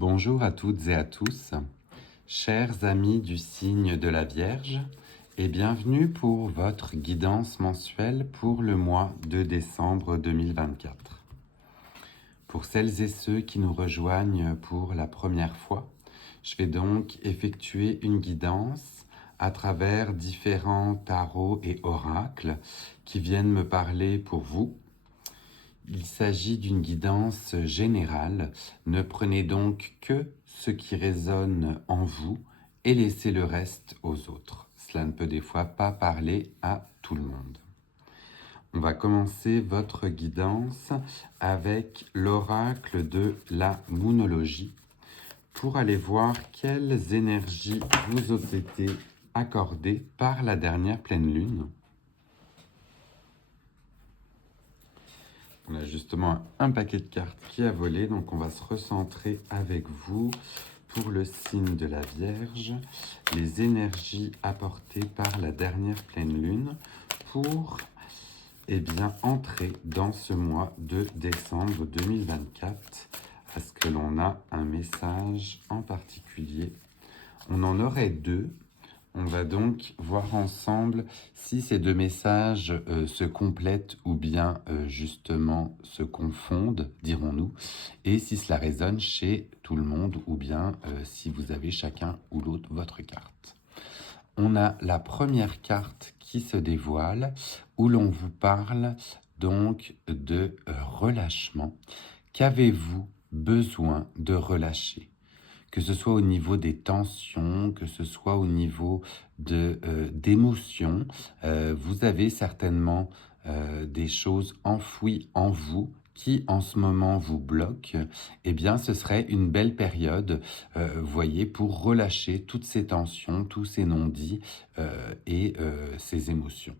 Bonjour à toutes et à tous, chers amis du signe de la Vierge, et bienvenue pour votre guidance mensuelle pour le mois de décembre 2024. Pour celles et ceux qui nous rejoignent pour la première fois, je vais donc effectuer une guidance à travers différents tarots et oracles qui viennent me parler pour vous. Il s'agit d'une guidance générale. Ne prenez donc que ce qui résonne en vous et laissez le reste aux autres. Cela ne peut des fois pas parler à tout le monde. On va commencer votre guidance avec l'oracle de la moonologie pour aller voir quelles énergies vous ont été accordées par la dernière pleine lune. On a justement un paquet de cartes qui a volé, donc on va se recentrer avec vous pour le signe de la Vierge, les énergies apportées par la dernière pleine lune pour entrer dans ce mois de décembre 2024. Est-ce que l'on a un message en particulier? On en aurait deux. On va donc voir ensemble si ces deux messages se complètent ou bien justement se confondent, dirons-nous, et si cela résonne chez tout le monde ou bien si vous avez chacun ou l'autre votre carte. On a la première carte qui se dévoile où l'on vous parle donc de relâchement. Qu'avez-vous besoin de relâcher ? Que ce soit au niveau des tensions, que ce soit au niveau d'émotions, vous avez certainement des choses enfouies en vous qui en ce moment vous bloquent. Eh bien, ce serait une belle période, vous voyez, pour relâcher toutes ces tensions, tous ces non-dits et ces émotions.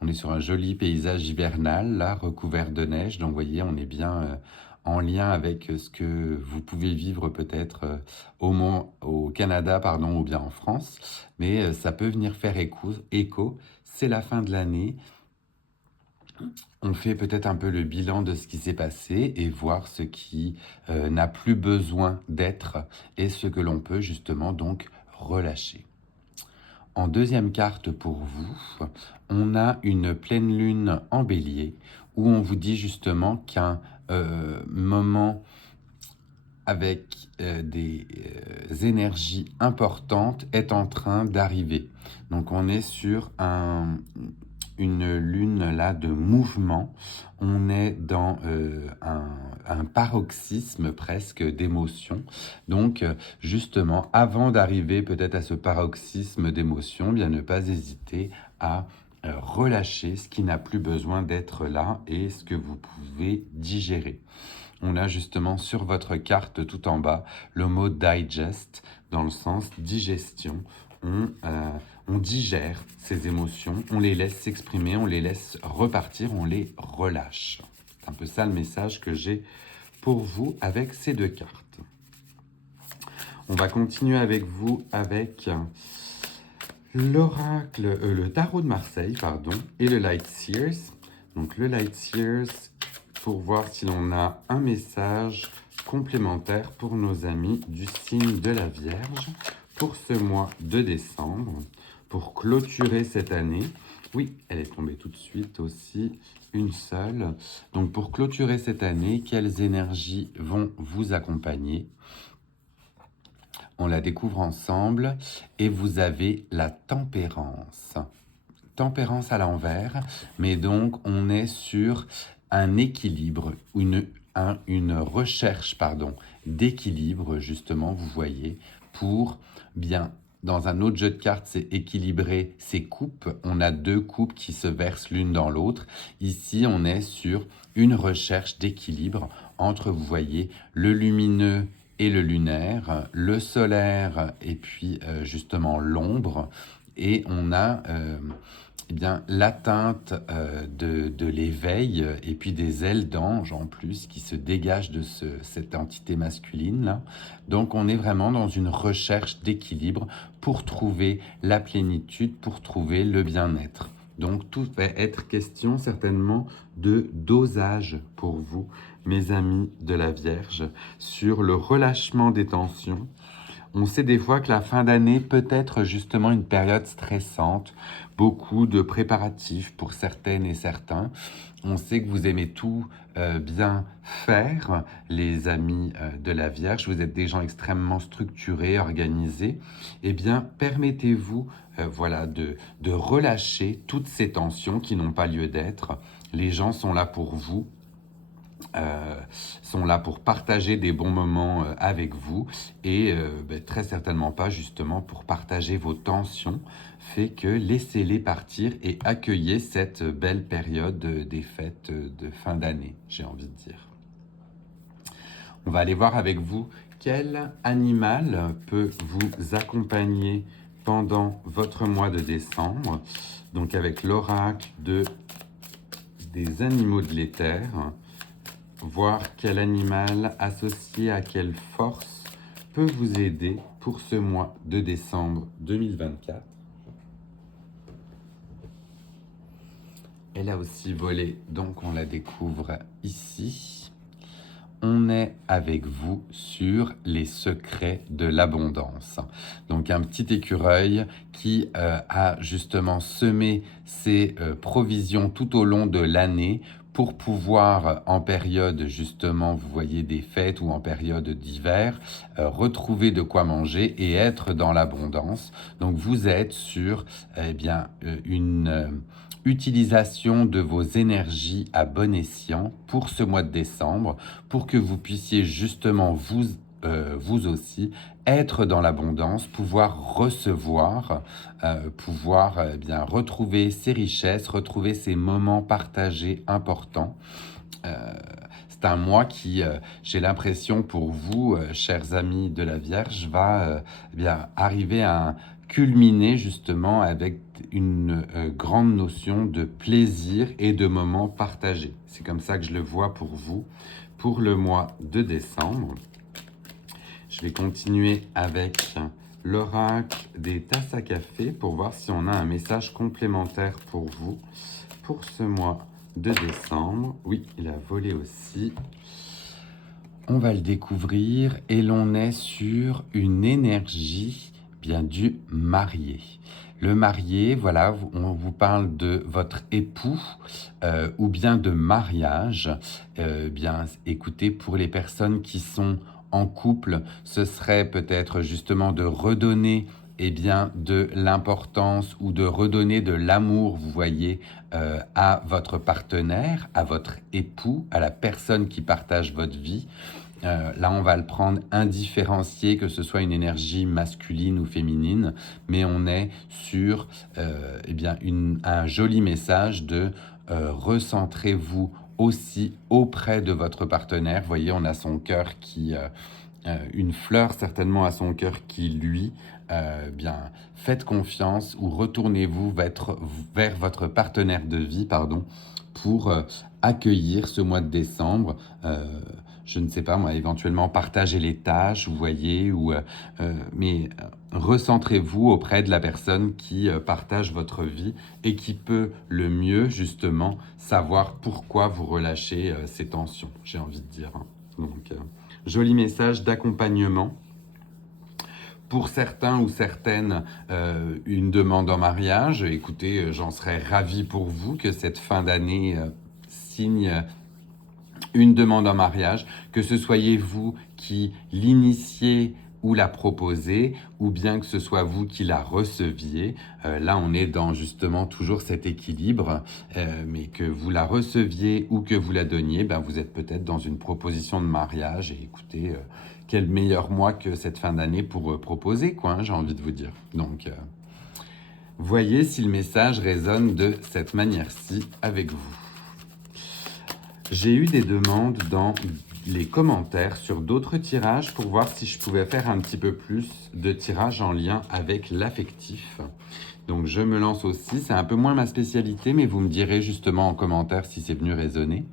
On est sur un joli paysage hivernal, là, recouvert de neige. Donc, vous voyez, on est bien en lien avec ce que vous pouvez vivre peut-être au Canada, pardon, ou bien en France. Mais ça peut venir faire écho. C'est la fin de l'année. On fait peut-être un peu le bilan de ce qui s'est passé et voir ce qui n'a plus besoin d'être et ce que l'on peut justement donc relâcher. En deuxième carte pour vous, on a une pleine lune en bélier où on vous dit justement qu'un moment avec des énergies importantes est en train d'arriver. Donc on est sur une lune là de mouvement, on est dans un paroxysme presque d'émotion. Donc justement, avant d'arriver peut-être à ce paroxysme d'émotion, bien ne pas hésiter à relâcher ce qui n'a plus besoin d'être là et ce que vous pouvez digérer. On a justement sur votre carte tout en bas le mot digest dans le sens digestion. On digère ces émotions, on les laisse s'exprimer, on les laisse repartir, on les relâche. C'est un peu ça le message que j'ai pour vous avec ces deux cartes. On va continuer avec vous avec l'oracle, le tarot de Marseille, et le Light Seers. Donc le Light Seers pour voir si l'on a un message complémentaire pour nos amis du signe de la Vierge pour ce mois de décembre, pour clôturer cette année. Oui, elle est tombée tout de suite aussi, une seule. Donc pour clôturer cette année, quelles énergies vont vous accompagner ? On la découvre ensemble et vous avez la tempérance. Tempérance à l'envers, mais donc on est sur un équilibre, une recherche d'équilibre, justement, vous voyez, pour bien, dans un autre jeu de cartes, c'est équilibrer ses coupes. On a deux coupes qui se versent l'une dans l'autre. Ici, on est sur une recherche d'équilibre entre, vous voyez, le lumineux et le lunaire, le solaire et puis justement l'ombre. Et on a l'atteinte de l'éveil et puis des ailes d'ange en plus qui se dégagent de cette entité masculine-là. Donc on est vraiment dans une recherche d'équilibre pour trouver la plénitude, pour trouver le bien-être. Donc tout va être question certainement de dosage pour vous mes amis de la Vierge, sur le relâchement des tensions. On sait des fois que la fin d'année peut être justement une période stressante, beaucoup de préparatifs pour certaines et certains. On sait que vous aimez tout bien faire, les amis de la Vierge. Vous êtes des gens extrêmement structurés, organisés. Eh bien, permettez-vous voilà, de relâcher toutes ces tensions qui n'ont pas lieu d'être. Les gens sont là pour vous. Sont là pour partager des bons moments avec vous et très certainement pas justement pour partager vos tensions. Fait que laissez-les partir et accueillez cette belle période des fêtes de fin d'année, j'ai envie de dire. On va aller voir avec vous quel animal peut vous accompagner pendant votre mois de décembre. Donc avec l'oracle des animaux de l'éther, voir quel animal associé à quelle force peut vous aider pour ce mois de décembre 2024. Elle a aussi volé, donc on la découvre ici. On est avec vous sur les secrets de l'abondance. Donc un petit écureuil qui a justement semé ses provisions tout au long de l'année pour pouvoir, en période justement, vous voyez, des fêtes ou en période d'hiver, retrouver de quoi manger et être dans l'abondance. Donc vous êtes sur une utilisation de vos énergies à bon escient pour ce mois de décembre, pour que vous puissiez justement vous aussi être dans l'abondance, pouvoir recevoir, pouvoir retrouver ces richesses, retrouver ces moments partagés importants. C'est un mois qui, j'ai l'impression pour vous, chers amis de la Vierge, va arriver à culminer justement avec une grande notion de plaisir et de moments partagés. C'est comme ça que je le vois pour vous, pour le mois de décembre. Je vais continuer avec l'oracle des tasses à café pour voir si on a un message complémentaire pour vous pour ce mois de décembre. Oui, il a volé aussi. On va le découvrir et l'on est sur une énergie bien du marié. Le marié, voilà, on vous parle de votre époux ou bien de mariage. Écoutez, pour les personnes qui sont en couple, ce serait peut-être justement de redonner de l'importance ou de redonner de l'amour, vous voyez, à votre partenaire, à votre époux, à la personne qui partage votre vie. Là, on va le prendre indifférencié, que ce soit une énergie masculine ou féminine, mais on est sur un joli message de recentrez-vous aussi auprès de votre partenaire. Vous voyez, on a son cœur qui... une fleur certainement à son cœur qui lui, faites confiance ou retournez-vous vers votre partenaire de vie, pour accueillir ce mois de décembre. Je ne sais pas, moi, éventuellement partager les tâches, vous voyez, mais recentrez-vous auprès de la personne qui partage votre vie et qui peut le mieux, justement, savoir pourquoi vous relâchez ces tensions, j'ai envie de dire. Donc, joli message d'accompagnement. Pour certains ou certaines, une demande en mariage. Écoutez, j'en serais ravi pour vous que cette fin d'année signe une demande en mariage, que ce soyez vous qui l'initiez ou la proposez, ou bien que ce soit vous qui la receviez. Là, on est dans justement toujours cet équilibre, mais que vous la receviez ou que vous la donniez, vous êtes peut-être dans une proposition de mariage. Et écoutez, quel meilleur mois que cette fin d'année pour proposer, quoi, j'ai envie de vous dire. Donc, voyez si le message résonne de cette manière-ci avec vous. J'ai eu des demandes dans les commentaires sur d'autres tirages pour voir si je pouvais faire un petit peu plus de tirages en lien avec l'affectif. Donc je me lance aussi, c'est un peu moins ma spécialité, mais vous me direz justement en commentaire si c'est venu résonner.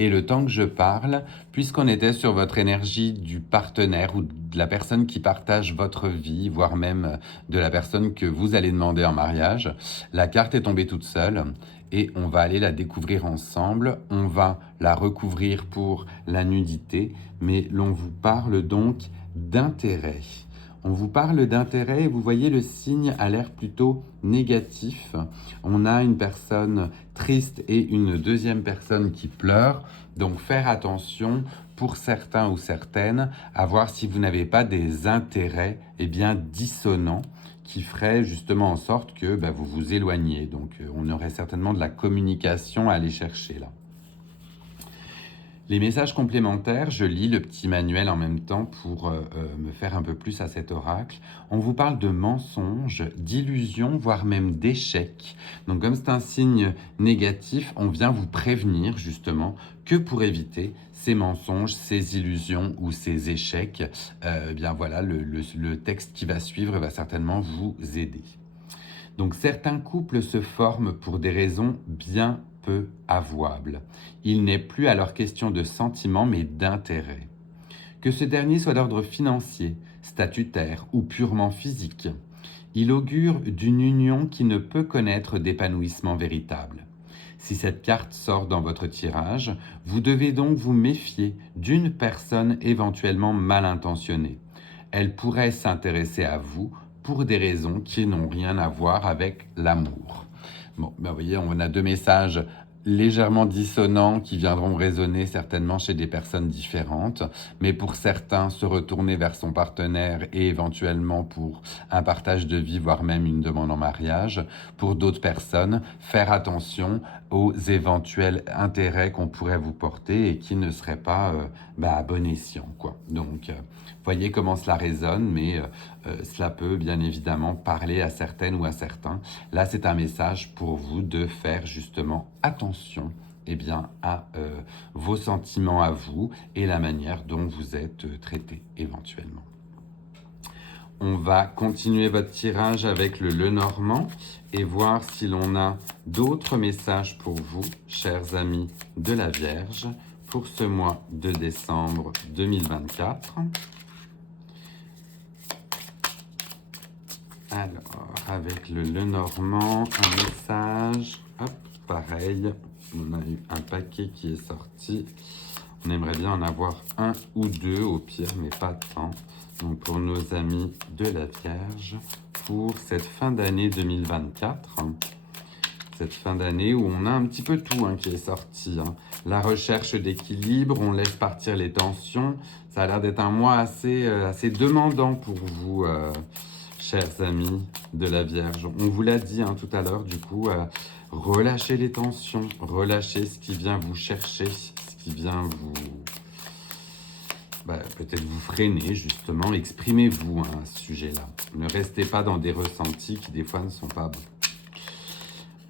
Et le temps que je parle, puisqu'on était sur votre énergie du partenaire ou de la personne qui partage votre vie, voire même de la personne que vous allez demander en mariage, la carte est tombée toute seule. et on va aller la découvrir ensemble. On va la recouvrir pour la nudité, mais l'on vous parle donc d'intérêt. On vous parle d'intérêt et vous voyez le signe a l'air plutôt négatif. On a une personne triste et une deuxième personne qui pleure. Donc faire attention pour certains ou certaines à voir si vous n'avez pas des intérêts dissonants qui feraient justement en sorte que vous vous éloigniez. Donc on aurait certainement de la communication à aller chercher là. Les messages complémentaires, je lis le petit manuel en même temps pour me faire un peu plus à cet oracle. On vous parle de mensonges, d'illusions, voire même d'échecs. Donc comme c'est un signe négatif, on vient vous prévenir justement que pour éviter ces mensonges, ces illusions ou ces échecs, le texte qui va suivre va certainement vous aider. Donc certains couples se forment pour des raisons bien peu avouables. Il n'est plus alors question de sentiment mais d'intérêt. Que ce dernier soit d'ordre financier, statutaire ou purement physique, il augure d'une union qui ne peut connaître d'épanouissement véritable. Si cette carte sort dans votre tirage, vous devez donc vous méfier d'une personne éventuellement mal intentionnée. Elle pourrait s'intéresser à vous pour des raisons qui n'ont rien à voir avec l'amour. Bon, vous voyez, on a deux messages légèrement dissonants qui viendront résonner certainement chez des personnes différentes, mais pour certains, se retourner vers son partenaire et éventuellement pour un partage de vie, voire même une demande en mariage. Pour d'autres personnes, faire attention aux éventuels intérêts qu'on pourrait vous porter et qui ne seraient pas à bon escient, quoi. Donc, voyez comment cela résonne, mais cela peut bien évidemment parler à certaines ou à certains. Là, c'est un message pour vous de faire justement attention à vos sentiments à vous et la manière dont vous êtes traité éventuellement. On va continuer votre tirage avec le Lenormand et voir si l'on a d'autres messages pour vous, chers amis de la Vierge, pour ce mois de décembre 2024. Alors, avec le Lenormand, un message, hop, pareil, on a eu un paquet qui est sorti. On aimerait bien en avoir un ou deux au pire, mais pas tant. Donc pour nos amis de la Vierge, pour cette fin d'année 2024, cette fin d'année où on a un petit peu tout qui est sorti. La recherche d'équilibre, on laisse partir les tensions. Ça a l'air d'être un mois assez demandant pour vous, chers amis de la Vierge. On vous l'a dit tout à l'heure, du coup, relâchez les tensions, relâchez ce qui vient vous chercher, ce qui vient vous... peut-être vous freiner, justement. Exprimez-vous à ce sujet-là. Ne restez pas dans des ressentis qui, des fois, ne sont pas bons.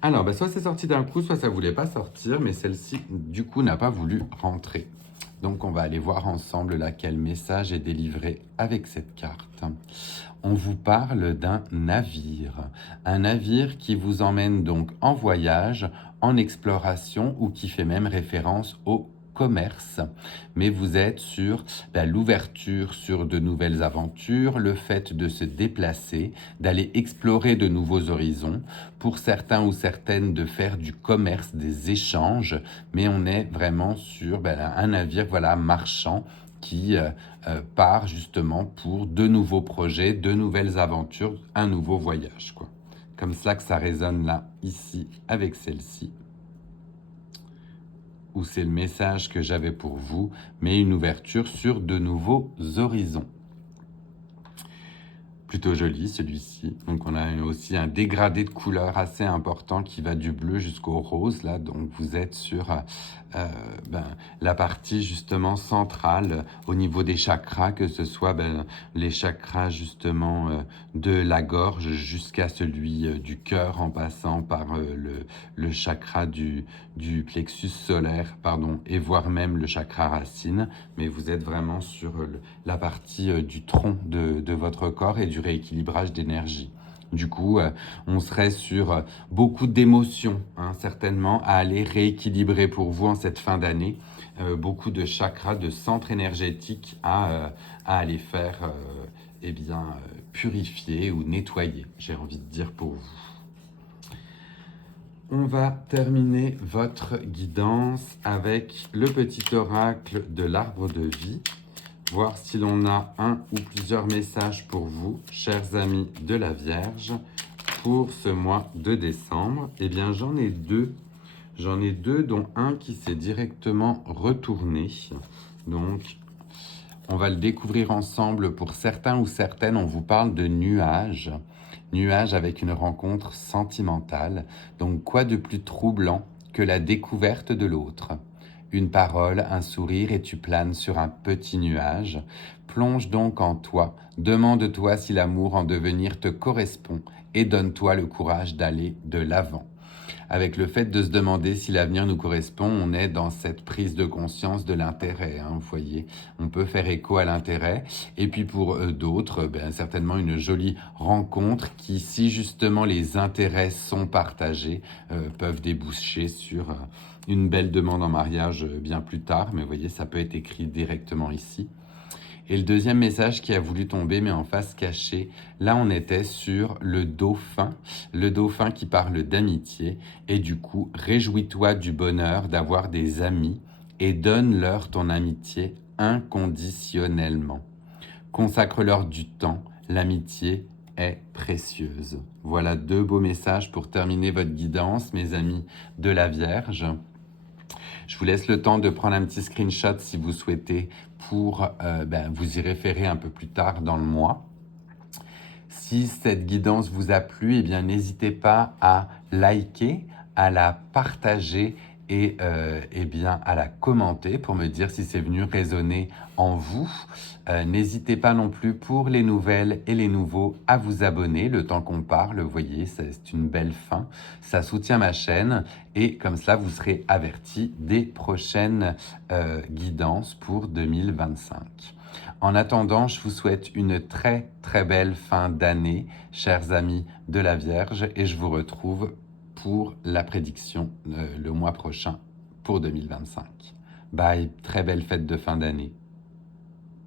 Alors, soit c'est sorti d'un coup, soit ça ne voulait pas sortir, mais celle-ci, du coup, n'a pas voulu rentrer. Donc, on va aller voir ensemble là quel message est délivré avec cette carte. On vous parle d'un navire. Un navire qui vous emmène donc en voyage, en exploration ou qui fait même référence au commerce. Mais vous êtes sur l'ouverture sur de nouvelles aventures, le fait de se déplacer, d'aller explorer de nouveaux horizons. Pour certains ou certaines, de faire du commerce, des échanges. Mais on est vraiment sur un navire marchand qui part justement pour de nouveaux projets, de nouvelles aventures, un nouveau voyage, quoi. Comme cela que ça résonne là, ici, avec celle-ci. Où c'est le message que j'avais pour vous, mais une ouverture sur de nouveaux horizons. Plutôt joli celui-ci. Donc on a aussi un dégradé de couleurs assez important qui va du bleu jusqu'au rose là. Donc vous êtes sur la partie justement centrale au niveau des chakras, que ce soit les chakras justement de la gorge jusqu'à celui du cœur, en passant par le chakra du plexus solaire, et voire même le chakra racine. Mais vous êtes vraiment sur la partie du tronc de votre corps et du rééquilibrage d'énergie. Du coup, on serait sur beaucoup d'émotions, certainement, à aller rééquilibrer pour vous en cette fin d'année. Beaucoup de chakras, de centres énergétiques à aller faire purifier ou nettoyer, j'ai envie de dire pour vous. On va terminer votre guidance avec le petit oracle de l'arbre de vie. Voir si l'on a un ou plusieurs messages pour vous, chers amis de la Vierge, pour ce mois de décembre. Eh bien, j'en ai deux. J'en ai deux, dont un qui s'est directement retourné. Donc, on va le découvrir ensemble. Pour certains ou certaines, on vous parle de nuages. Nuages avec une rencontre sentimentale. Donc, quoi de plus troublant que la découverte de l'autre ? Une parole, un sourire et tu planes sur un petit nuage. Plonge donc en toi, demande-toi si l'amour en devenir te correspond et donne-toi le courage d'aller de l'avant. Avec le fait de se demander si l'avenir nous correspond, on est dans cette prise de conscience de l'intérêt. Vous voyez, on peut faire écho à l'intérêt. Et puis pour d'autres, certainement une jolie rencontre qui, si justement les intérêts sont partagés, peuvent déboucher sur une belle demande en mariage bien plus tard. Mais vous voyez, ça peut être écrit directement ici. Et le deuxième message qui a voulu tomber, mais en face cachée, là on était sur le dauphin qui parle d'amitié. Et du coup, réjouis-toi du bonheur d'avoir des amis et donne-leur ton amitié inconditionnellement. Consacre-leur du temps, l'amitié est précieuse. Voilà deux beaux messages pour terminer votre guidance, mes amis de la Vierge. Je vous laisse le temps de prendre un petit screenshot si vous souhaitez pour vous y référer un peu plus tard dans le mois. Si cette guidance vous a plu, eh bien n'hésitez pas à liker, à la partager et à la commenter pour me dire si c'est venu résonner en vous. N'hésitez pas non plus pour les nouvelles et les nouveaux à vous abonner le temps qu'on parle. Vous voyez, c'est une belle fin. Ça soutient ma chaîne et comme cela, vous serez avertis des prochaines guidances pour 2025. En attendant, je vous souhaite une très très belle fin d'année, chers amis de la Vierge, et je vous retrouve pour la prédiction le mois prochain pour 2025. Bye, très belle fête de fin d'année.